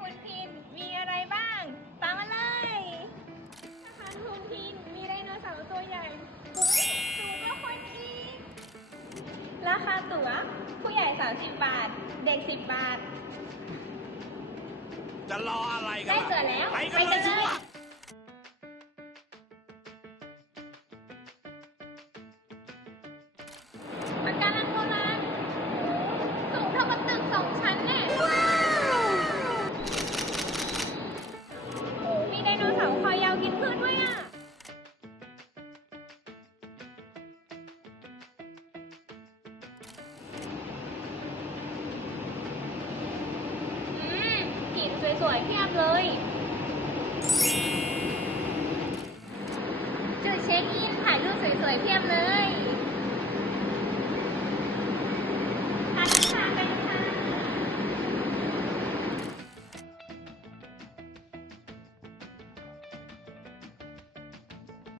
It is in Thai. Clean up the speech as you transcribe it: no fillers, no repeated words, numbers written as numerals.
คุณพินมีอะไรบ้าง ตามมาเลยนะคะคุณพินมีไดโนเสาร์ตัวใหญ่อุ๊ยสูงกว่าคนอีกราคาตั๋วผู้ใหญ่30 บาท เด็ก10 บาท จะรออะไรกัน ได้ ล่ะ ตั๋วแล้ว ไปกันเลยสิวะ ปะการังโบราณสูงเท่ากับตึก2 ชั้นแน่โอ้มีไดโนเสาร์คอยาวกินพืชด้วยอ่ะหินสวยๆเพียบเลยจุดเช็คอินถ่ายรูปสวยๆเพียบเลย